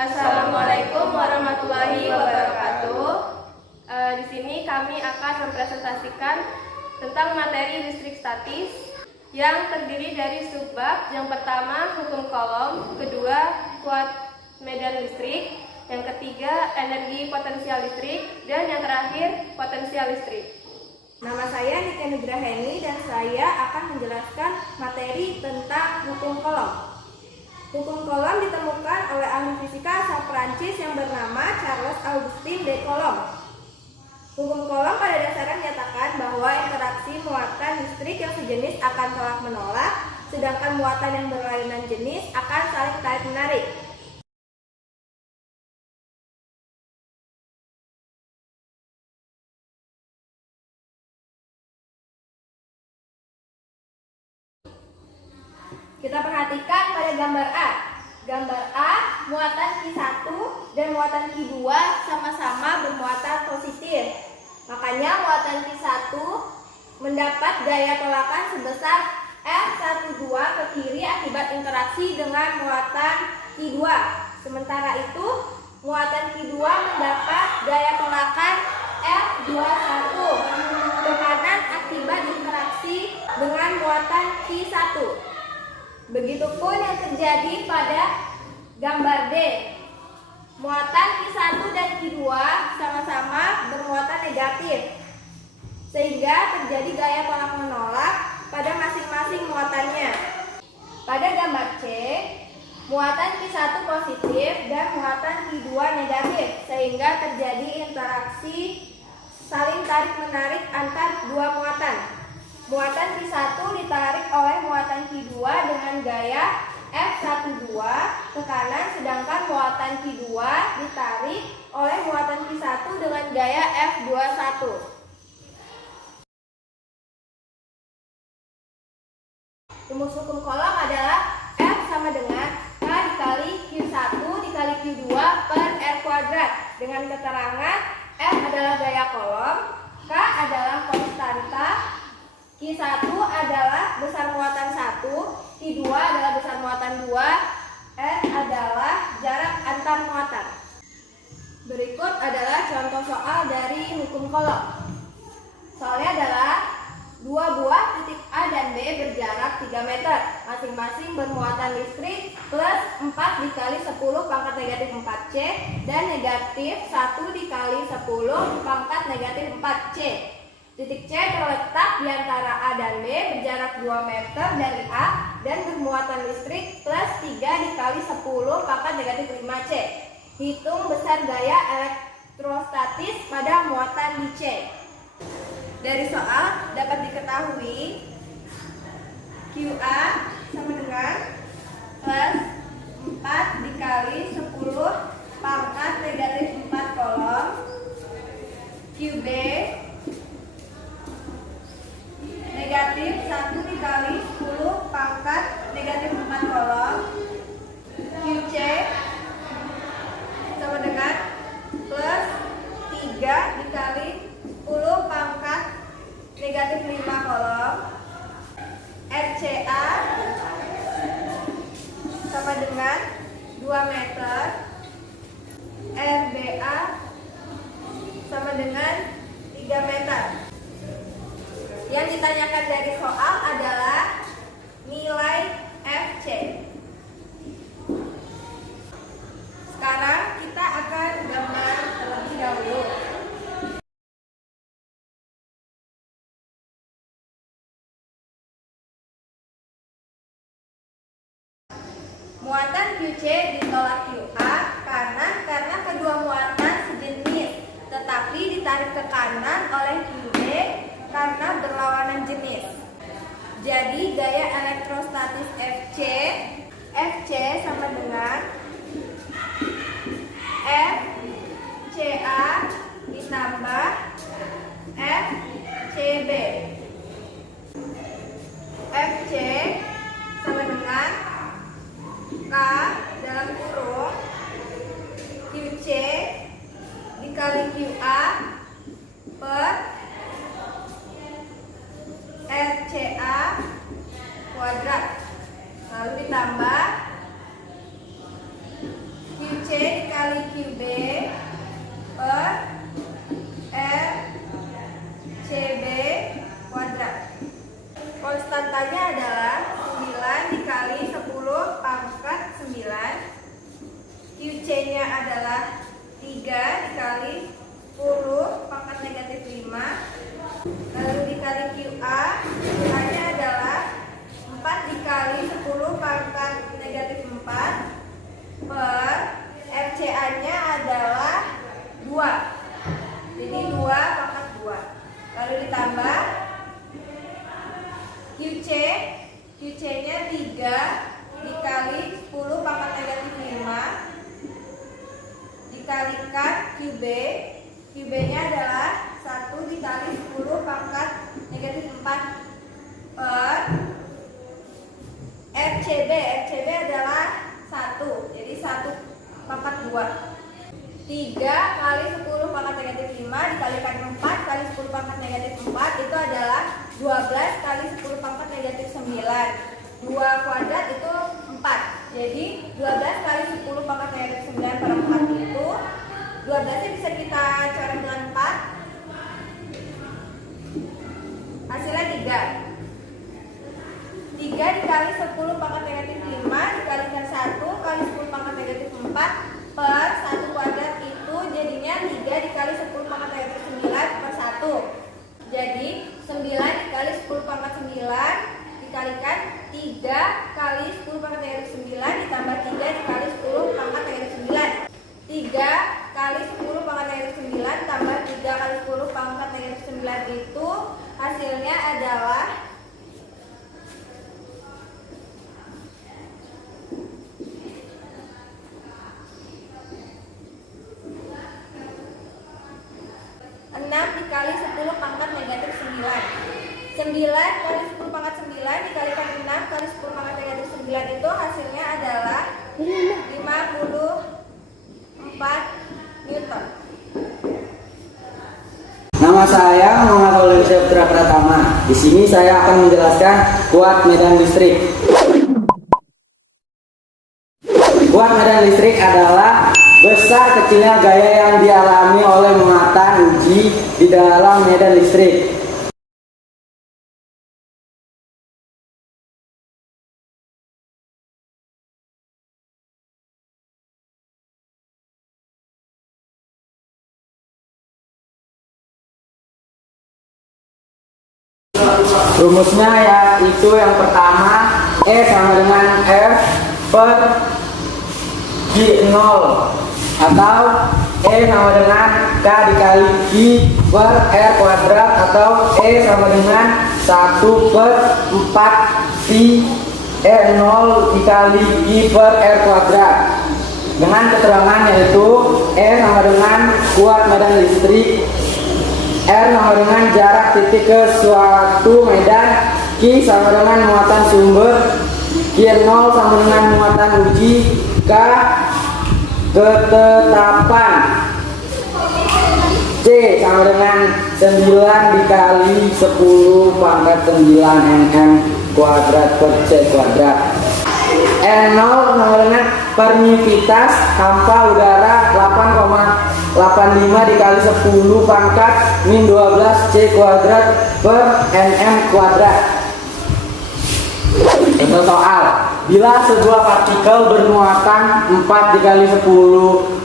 Assalamualaikum warahmatullahi wabarakatuh. Di sini kami akan mempresentasikan tentang materi listrik statis yang terdiri dari subbab. Yang pertama hukum Coulomb, kedua kuat medan listrik, yang ketiga energi potensial listrik, dan yang terakhir potensial listrik. Nama saya Niken Nugraheni dan saya akan menjelaskan materi tentang hukum Coulomb. Hukum Coulomb ditemukan oleh ahli fisika asal Prancis yang bernama Charles Augustin de Coulomb. Hukum Coulomb pada dasarnya menyatakan bahwa interaksi muatan listrik yang sejenis akan tolak-menolak, sedangkan muatan yang berlainan jenis akan saling tarik-menarik. Kita perhatikan pada gambar A. Gambar A, muatan Q1 dan muatan Q2 sama-sama bermuatan positif. Makanya muatan Q1 mendapat gaya tolakan sebesar F12 ke kiri akibat interaksi dengan muatan Q2. Sementara itu, muatan Q2 mendapat gaya tolakan F21 ke kanan akibat interaksi dengan muatan Q1. Begitupun yang terjadi pada gambar D. Muatan Q1 dan Q2 sama-sama bermuatan negatif, sehingga terjadi gaya tolak-menolak pada masing-masing muatannya. Pada gambar C, muatan Q1 positif dan muatan Q2 negatif, sehingga terjadi interaksi saling tarik-menarik antar dua muatan. Muatan Q1 ditarik oleh muatan Q2 dengan gaya F12 ke kanan, sedangkan muatan Q2 ditarik oleh muatan Q1 dengan gaya F21. Rumus hukum Coulomb adalah F sama dengan K dikali Q1 dikali Q2 per R kuadrat, dengan keterangan F adalah gaya Coulomb, K adalah konstanta, Q1 adalah besar muatan 1, Q2 adalah besar muatan 2, R adalah jarak antar muatan. Berikut adalah contoh soal dari hukum Coulomb. Soalnya adalah dua buah titik A dan B berjarak 3 meter, masing-masing bermuatan listrik plus 4 dikali 10 pangkat negatif 4C dan negatif 1 dikali 10 pangkat negatif 4C. Titik C terletak di antara A dan B berjarak 2 meter dari A dan bermuatan listrik plus 3 dikali 10 pangkat negatif 5C. Hitung besar gaya elektrostatis pada muatan di C. Dari soal dapat diketahui QA sama dengan plus 4 dikali 10 pangkat negatif 4 Coulomb, QB negatif 1 dikali 10 pangkat negatif 4 Coulomb, QC sama dengan plus 3 dikali 10 pangkat negatif 5 Coulomb, RCA sama dengan 2 meter, RBA sama dengan 3 meter. Yang ditanyakan dari soal adalah nilai FC. Sekarang kita akan gambar terlebih dahulu. Muatan QC ditolak QA karena kedua muatan sejenis, tetapi ditarik ke kanan oleh QB karena berlawanan jenis. Jadi gaya elektrostatis FC sama dengan FCA ditambah FCB. FC sama dengan K dalam kurung QC dikali QA per RCA kuadrat, lalu ditambah QB per R CB kuadrat. Konstantanya adalah 9 dikali 10 pangkat 9. QC-nya adalah 3 dikali 10 pangkat negatif 5. Lalu dikali QA, QA-nya adalah 4 dikali 10 pangkat negatif 4 per RCA-nya adalah 2. Jadi 2 pangkat 2. Lalu ditambah QC-nya 3 dikali 10 pangkat negatif 5 dikalikan QB-nya adalah 1 dikali 10 pangkat negatif 4 per RCB adalah 1, jadi 1 pangkat 2. 3 kali 10 pangkat negatif 5 dikalikan 4 kali 10 pangkat negatif 4 itu adalah 12 kali 10 pangkat negatif 9. 2 kuadrat itu 4. Jadi 12 kali 10 pangkat negatif 9 per 4 itu 12 nya bisa kita coret dengan 4. Hasilnya 3. 3 dikali 10 pangkat negatif 5 dikalikan 1 kali 10 pangkat negatif 4 per 1 kuadrat itu jadinya 3 dikali 10 pangkat negatif 9 per 1. Jadi 9 dikali 10 pangkat 9 dikalikan 3 kali 10 pangkat negatif 9 ditambah 3 dikali 10 pangkat negatif 9. 3 kali 10 pangkat negatif 9 tambah 3 kali 10 pangkat negatif 9 itu hasilnya adalah 6 dikali 10 pangkat negatif 9. 9 kali 10 pangkat 9 dikalikan 6 kali 10 pangkat negatif 9 itu hasilnya adalah 54 Newton. Nama saya Muhammad Aulia Putra Pratama. Di sini saya akan menjelaskan kuat medan listrik. Kuat medan listrik adalah besar kecilnya gaya yang dialami oleh muatan uji di dalam medan listrik. Rumusnya yaitu yang pertama E sama dengan F per G0 atau E sama dengan K dikali G per R kuadrat atau E sama dengan 1 per 4 pi E0 dikali G per R kuadrat. Dengan keterangan yaitu E sama dengan kuat medan listrik, R sama dengan jarak titik ke suatu medan, Q sama dengan muatan sumber, Q0 sama dengan muatan uji, K ketetapan, C sama dengan 9 dikali 10 pangkat 9 nm kuadrat per C kuadrat. N0 sama dengan permisivitas hampa udara 8,85 dikali 10 pangkat min 12 C kuadrat per nm kuadrat. Contoh soal, bila sebuah partikel bermuatan 4 dikali 10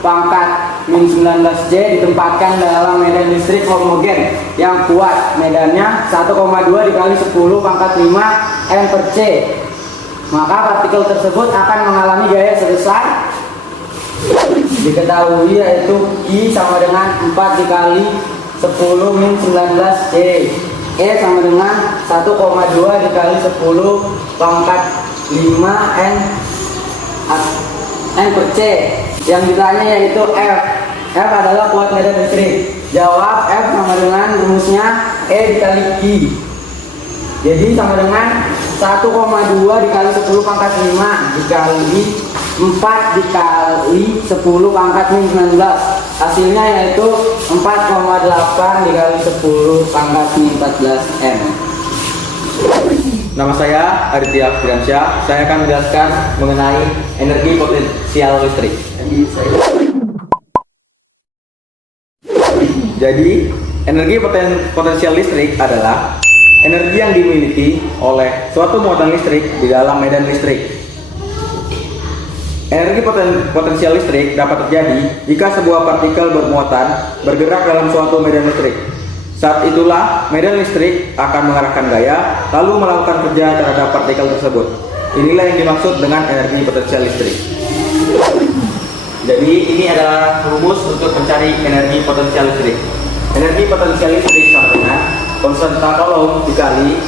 pangkat min 19 C ditempatkan dalam medan listrik homogen yang kuat, medannya 1,2 dikali 10 pangkat 5 M per C, maka partikel tersebut akan mengalami gaya sebesar diketahui yaitu I sama dengan 4 dikali 10 min 19 C, E sama dengan 1,2 dikali 10 pangkat 5 N per C. Yang ditanya yaitu F. F adalah kuat medan listrik. Jawab F sama dengan rumusnya E dikali Q. Jadi sama dengan 1,2 dikali 10 pangkat 5 dikali 4 dikali 10 pangkat min 19. Hasilnya yaitu 4,8 dikali 10 pangkat min 14 M. Nama saya Aditya Firmansyah. Saya akan menjelaskan mengenai energi potensial listrik. Jadi, energi potensial listrik adalah energi yang dimiliki oleh suatu muatan listrik di dalam medan listrik. Energi potensial listrik dapat terjadi jika sebuah partikel bermuatan bergerak dalam suatu medan listrik. Saat itulah medan listrik akan mengarahkan gaya lalu melakukan kerja terhadap partikel tersebut. Inilah yang dimaksud dengan energi potensial listrik. Jadi ini adalah rumus untuk mencari energi potensial listrik. Energi potensial listrik sama dengan konstanta Coulomb dikali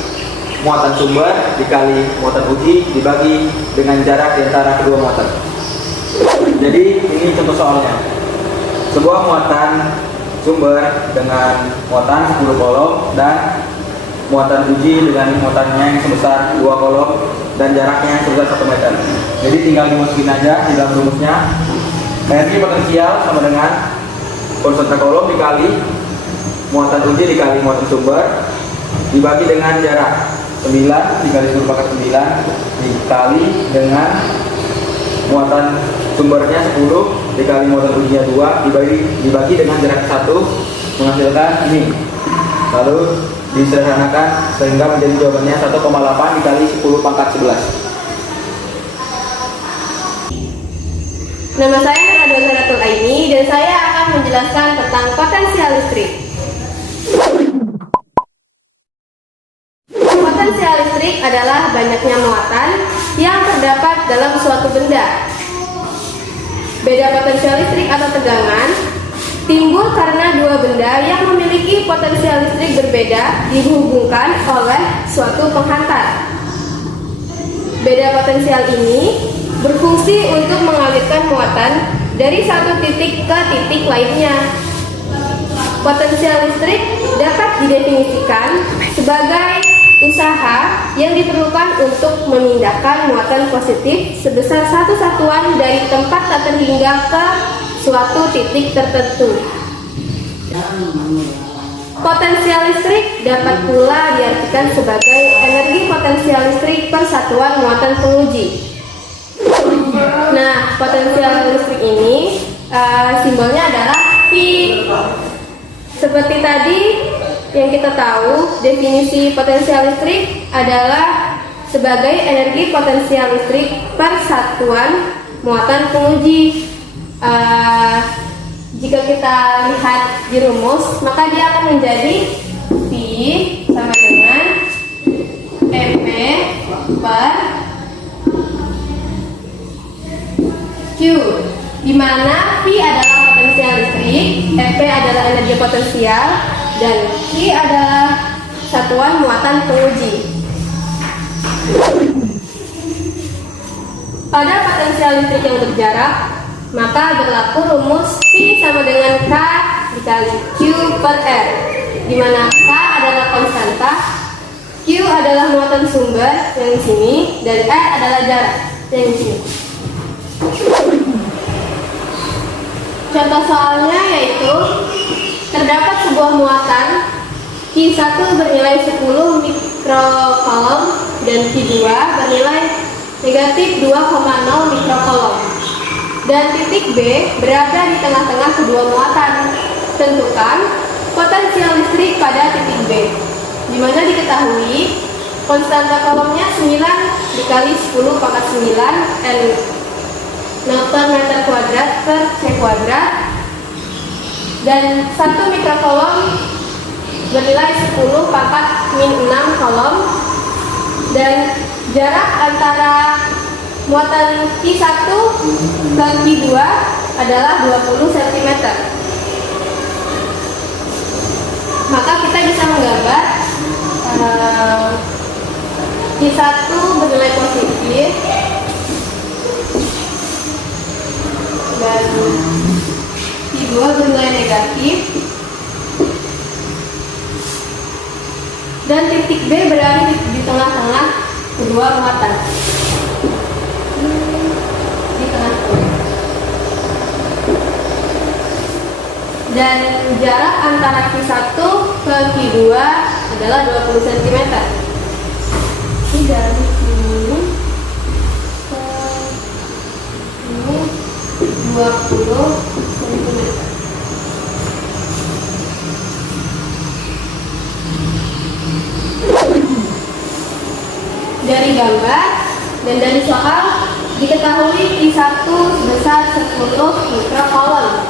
muatan sumber dikali muatan uji dibagi dengan jarak di antara kedua muatan. Jadi ini contoh soalnya. Sebuah muatan sumber dengan muatan 10 Coulomb dan muatan uji dengan muatannya yang sebesar 2 Coulomb dan jaraknya sebesar 1 meter. Jadi tinggal dimasukin aja di dalam rumusnya. Energi potensial sama dengan konstanta Coulomb dikali muatan uji dikali muatan sumber dibagi dengan jarak 9 dikali 10 pangkat 9 dikali dengan muatan sumbernya 10 dikali muatan ujinya 2 dibagi dengan jarak 1 menghasilkan ini. Lalu disederhanakan sehingga menjadi jawabannya 1,8 dikali 10 pangkat 11. Nama saya Nurul Haratul Aini dan saya akan menjelaskan tentang potensial listrik. Potensial listrik adalah banyaknya muatan yang terdapat dalam suatu benda. Beda potensial listrik atau tegangan timbul karena dua benda yang memiliki potensial listrik berbeda dihubungkan oleh suatu penghantar. Beda potensial ini berfungsi untuk mengalirkan muatan dari satu titik ke titik lainnya. Potensial listrik dapat didefinisikan sebagai usaha yang diperlukan untuk memindahkan muatan positif sebesar satu satuan dari tempat tak terhingga ke suatu titik tertentu. Potensial listrik dapat pula diartikan sebagai energi potensial listrik per satuan muatan penguji. Nah, potensial listrik ini simbolnya adalah V. Seperti tadi yang kita tahu, definisi potensial listrik adalah sebagai energi potensial listrik per satuan muatan penguji. Jika kita lihat di rumus, maka dia akan menjadi V sama dengan EP per Q, di mana V adalah potensial listrik, EP adalah energi potensial, dan Q adalah satuan muatan penguji. Pada potensial listrik yang berjarak, maka berlaku rumus V sama dengan K dikali Q per R, di mana K adalah konstanta, Q adalah muatan sumber yang di sini, dan R adalah jarak yang di sini. Contoh soalnya yaitu terdapat sebuah muatan Q1 bernilai 10 mikrocoulomb dan Q2 bernilai negatif 2,0 mikrocoulomb dan titik B berada di tengah-tengah kedua muatan. Tentukan potensial listrik pada titik B, di mana diketahui konstanta Coulombnya 9 dikali 10 pangkat 9 N Newton meter kuadrat per C kuadrat, dan 1 mikrocoulomb bernilai 10 pangkat min 6 coulomb, dan jarak antara muatan Q1 ke Q2 adalah 20 cm. Maka kita bisa menggambar Q1 bernilai positif dan Q2 bernilai negatif, dan titik B berada di tengah-tengah kedua muatan. Di tengah-tengah. Dan jarak antara Q1 ke Q2 adalah 20 cm. Ini dari sini ke ini 20 cm. dari gambar dan dari soal diketahui I1 sebesar 10 mikrocoulomb.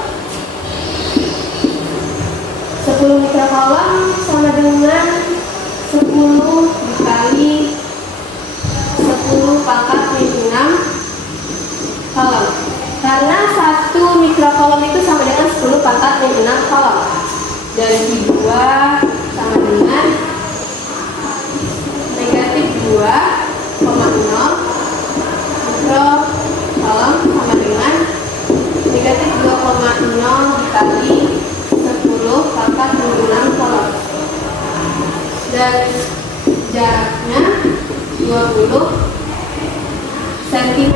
10 mikrocoulomb sama dengan 10 dikali 10 pangkat min 6 coulomb. Karena 1 mikrocoulomb itu sama dengan 10 pangkat min 6 coulomb. Dan Q2 sama dengan negatif 2,0 mikrocoulomb sama dengan negatif 2,0 dikali 10 pangkat min 6 coulomb. Dan jaraknya 20 cm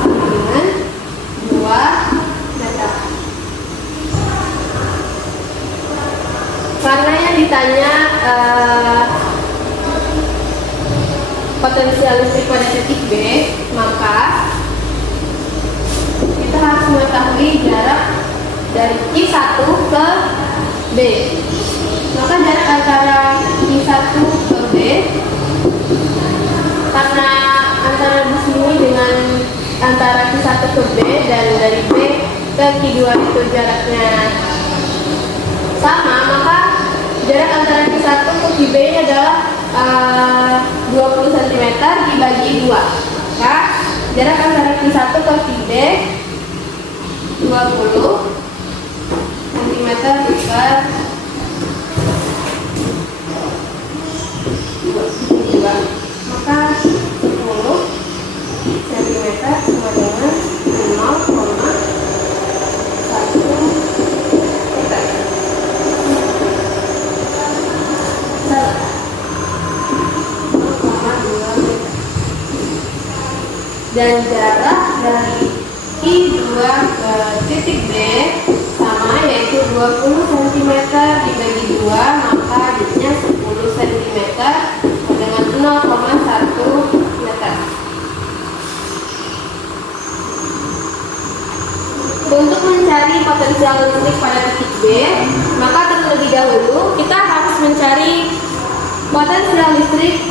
dengan 2 meter. Karena yang ditanya potensial listrik pada titik B, maka kita harus mengetahui jarak dari I1 ke B. Maka jarak antara I1 ke B, karena antara di sini dengan antara I1 ke B dan dari B ke Q2 itu jaraknya sama, maka jarak antara Q1 ke QB ini adalah 20 cm dibagi 2. Maka jarak antara Q1 ke QB 20 cm per 2. Maka 10 cm sama dengan 0,1 meter. Dan jarak dari I2 ke titik B sama, yaitu 20 cm dibagi 2, maka jadinya 10 cm dengan 0,1 meter. Untuk mencari potensial listrik pada titik B, maka terlebih dahulu kita harus mencari potensial listrik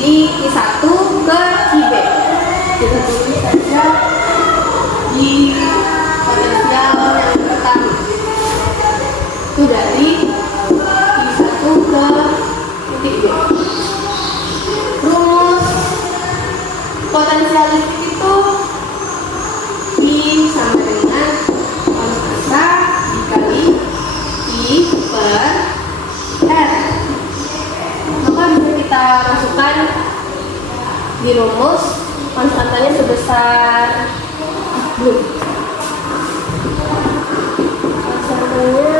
di I1 ke IB. Kita tulis saja di potensial yang pertama itu dari I1 ke titik B. Rumus potensial listrik itu I sama dengan konstanta dikali I per R. Maka bisa kita masukkan di rumus konstantanya sebesar konstantanya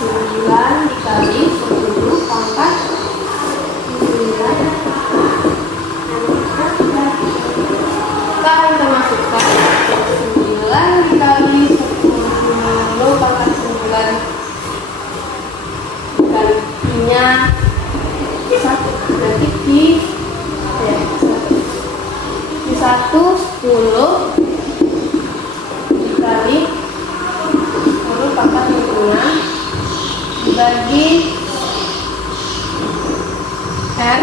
9 dikali 10 pangkat 9. Kita masukkan 9 dikali 10 pangkat 9 dikalinya 1, berarti di 1 10 dikali 10 pangkat 6 dibagi R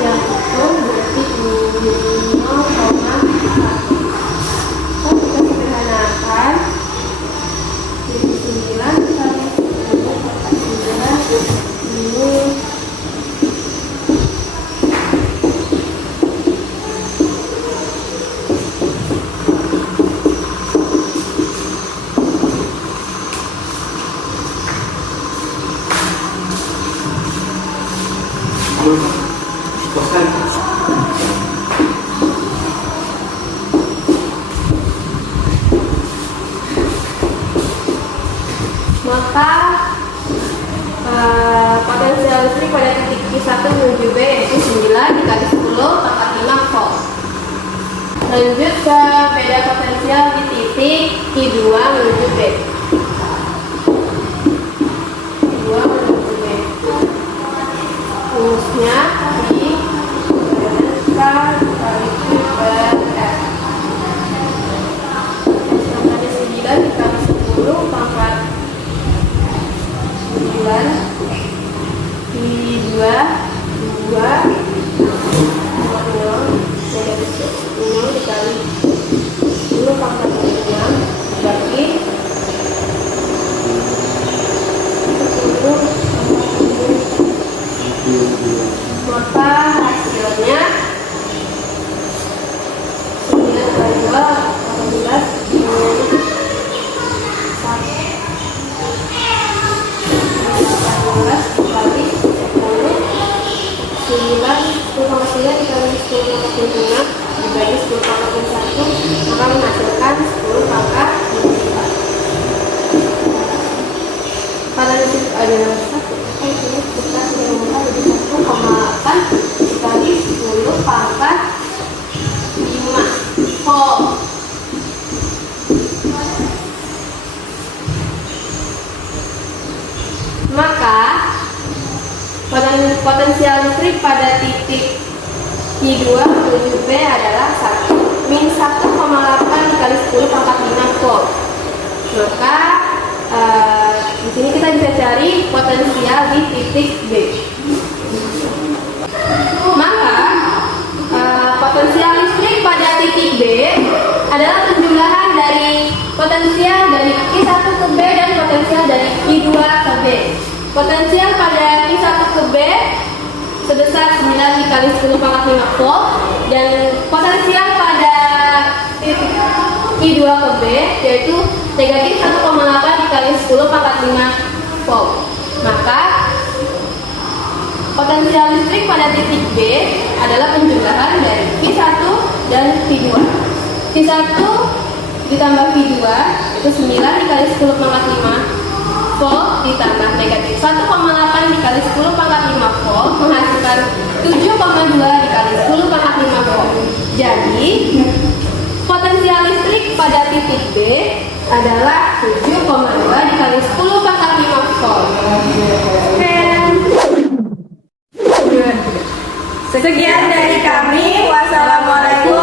yang itu berarti 0,1. Kita sederhanakan jadi 9 dikali 10 pangkat 9 ini maka potensial listrik pada titik Q1 menuju B yaitu 9 dikali 10 pangkat 5 volt. Lanjut ke beda potensial di titik Q2 menuju B. Q2 menuju B. Rumusnya I kali Q per R. Konstantanya 9 dikali 10 pangkat 9 10,3 dikali 10,5 dibagi 10 pangkat 1 akan menghasilkan 10 pangkat 5. Pada listrik ada 1, ini kita sudah jadi 1,8 dikali 10 pangkat 5 volt. Maka potensial listrik pada titik I2 menuju B adalah 1 dikali 10 pangkat 5 volt. Maka di sini kita bisa cari potensial di titik B. Maka potensial listrik pada titik B adalah penjumlahan dari potensial dari I1 ke B dan potensial dari I2 ke B. Potensial pada I1 ke B sebesar 9 dikali 10 pangkat 5 volt dan potensial pada titik I2 ke B yaitu negatif 1,8 dikali 10 pangkat 5 volt. Maka potensial listrik pada titik B adalah penjumlahan dari I1 dan I2. I1 ditambah I2 itu 9 dikali 10 pangkat 5 volt ditambah negatif 1,8 dikali 10 pangkat 5 volt menghasilkan 7,2 dikali 10 pangkat 5 volt. Jadi potensial listrik pada titik B adalah 7,2 dikali 10 pangkat 5 volt. Sekian dari kami. Wassalamualaikum